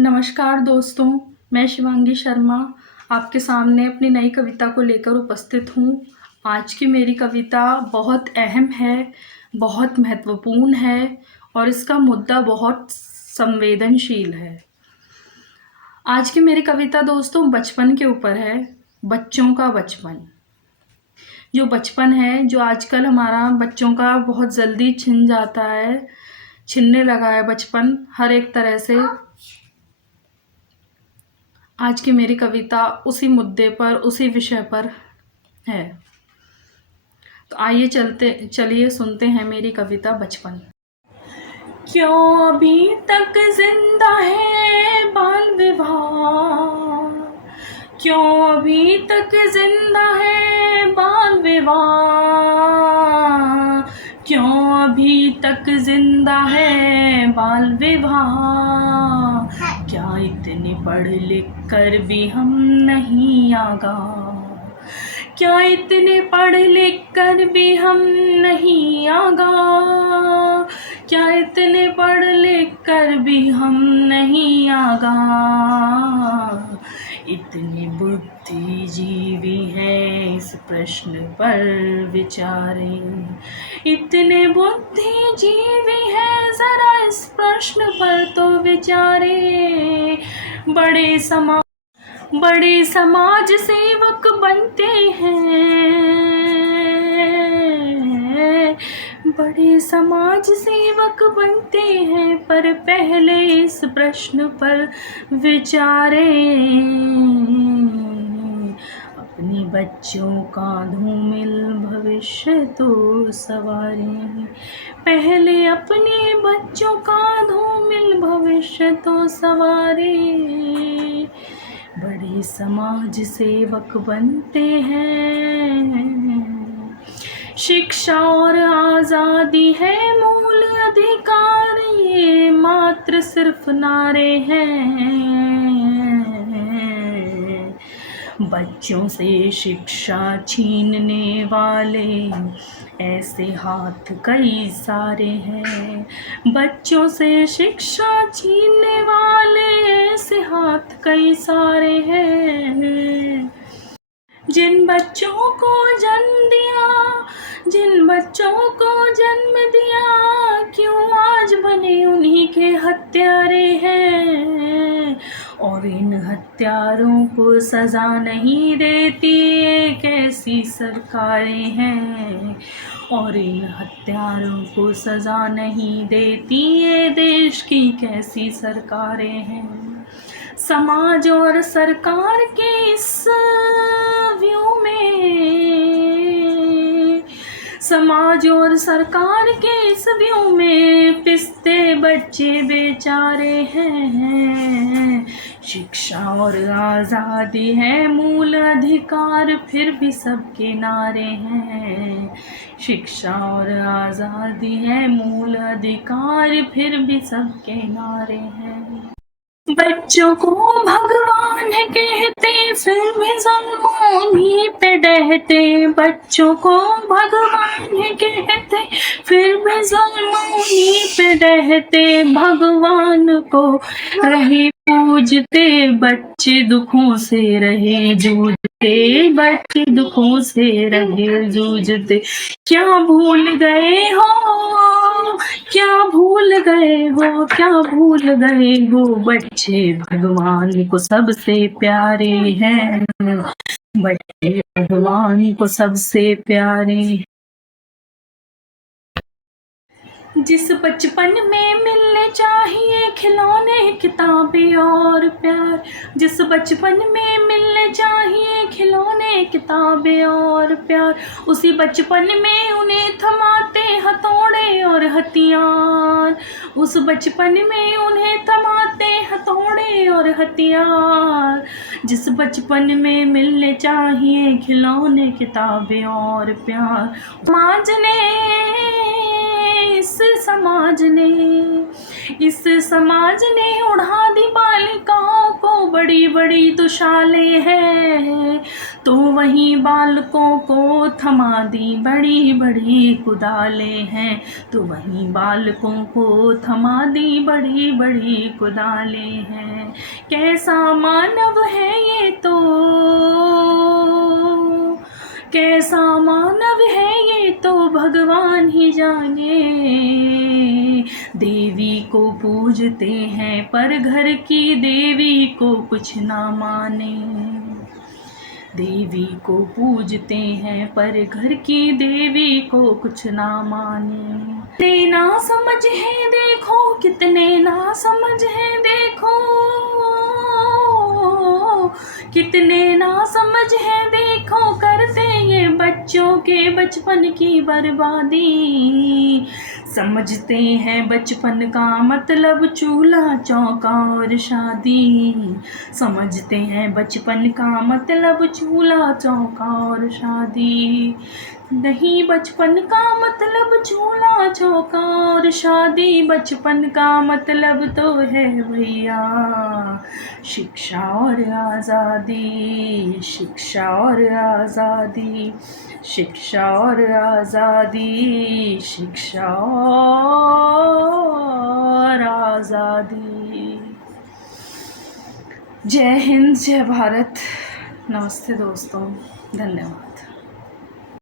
नमस्कार दोस्तों, मैं शिवांगी शर्मा आपके सामने अपनी नई कविता को लेकर उपस्थित हूँ। आज की मेरी कविता बहुत अहम है, बहुत महत्वपूर्ण है और इसका मुद्दा बहुत संवेदनशील है। आज की मेरी कविता दोस्तों बचपन के ऊपर है, बच्चों का बचपन। जो बचपन है, जो आजकल हमारा बच्चों का बहुत जल्दी छिन जाता है, छिनने लगा है बचपन हर एक तरह से। आज की मेरी कविता उसी मुद्दे पर, उसी विषय पर है। तो आइए चलिए सुनते हैं मेरी कविता बचपन। क्यों अभी तक जिंदा है बाल विवाह, क्यों अभी तक जिंदा है बाल विवाह, क्यों अभी तक जिंदा है बाल विवाह। क्या इतने पढ़ लिख कर भी हम नहीं आगाह, क्या इतने पढ़ लिख कर भी हम नहीं आगाह, क्या इतने पढ़ लिख कर भी हम नहीं आगाह। इतनी बुद्धिजीवी है इस प्रश्न पर विचारें, इतने बुद्धिजीवी है जरा इस प्रश्न पर तो विचारें। बड़े समाज सेवक बनते हैं, बड़े समाज सेवक बनते हैं, पर पहले इस प्रश्न पर विचारें। अपने बच्चों का धूमिल भविष्य तो सवारें, पहले अपने बच्चों का धूमिल भविष्य तो सवारें। बड़े समाज सेवक बनते हैं, शिक्षा और आज़ादी है मूल अधिकार, ये मात्र सिर्फ नारे हैं। बच्चों से शिक्षा छीनने वाले ऐसे हाथ कई सारे हैं, बच्चों से शिक्षा छीनने वाले ऐसे हाथ कई सारे हैं। जिन बच्चों को जन्म दिया, जिन बच्चों को जन्म दिया, क्यों आज बने उन्हीं के हत्यारे हैं। और इन हत्यारों को सजा नहीं देती ये कैसी सरकारें हैं, और इन हत्यारों को सजा नहीं देती ये देश की कैसी सरकारें हैं। समाज और सरकार के इस व्यू में, समाज और सरकार के इस व्यू में पिसते बच्चे बेचारे हैं। शिक्षा और आज़ादी है मूल अधिकार, फिर भी सबके नारे हैं। शिक्षा और आज़ादी है मूल अधिकार, फिर भी सबके नारे हैं। बच्चों को भगवान कहते फिर भी जुल्म उन्हीं पे डहते, बच्चों को भगवान कहते फिर भी जुल्म उन्हीं पे डहते। भगवान को रहे पूजते, बच्चे दुखों से रहे जूझते, बच्चे दुखों से रहे जूझते। क्या भूल गए हो, क्या भूल गए हो, क्या भूल गए हो, बच्चे भगवान को सबसे प्यारे हैं, बच्चे भगवान को सबसे प्यारे। जिस बचपन में मिलने चाहिए खिलौने किताबें और प्यार, जिस बचपन में मिलने चाहिए खिलौने किताबें और प्यार, उसी बचपन में उन्हें थमाते हथौड़े और हथियार, उस बचपन में उन्हें थमाते हथौड़े और हथियार। जिस बचपन में मिलने चाहिए खिलौने किताबें और प्यार, इस समाज ने उड़ा दी बालिकाओं को बड़ी बड़ी दुशाले हैं। तो वहीं बालकों को थमा दी बड़ी बड़ी कुदालें हैं, तो वहीं बालकों को थमा दी बड़ी बड़ी कुदालें हैं। कैसा मानव है ये तो, कैसा मानव है ये तो भगवान ही जाने। देवी को पूजते हैं पर घर की देवी को कुछ ना माने। देवी को पूजते हैं पर घर की देवी को कुछ ना माने। कितने ना समझ है देखो, कितने ना समझ है देखो, कितने ना समझ है देखो, करते ये बच्चों के बचपन की बर्बादी। समझते हैं बचपन का मतलब चूल्हा चौका और शादी। समझते हैं बचपन का मतलब चूल्हा चौका और शादी। नहीं बचपन का मतलब चूल्हा चौका और शादी, बचपन का मतलब तो है भैया शिक्षा और आज़ादी। शिक्षा और आज़ादी, शिक्षा और आज़ादी, शिक्षा और आज़ादी। जय हिंद, जय भारत। नमस्ते दोस्तों, धन्यवाद।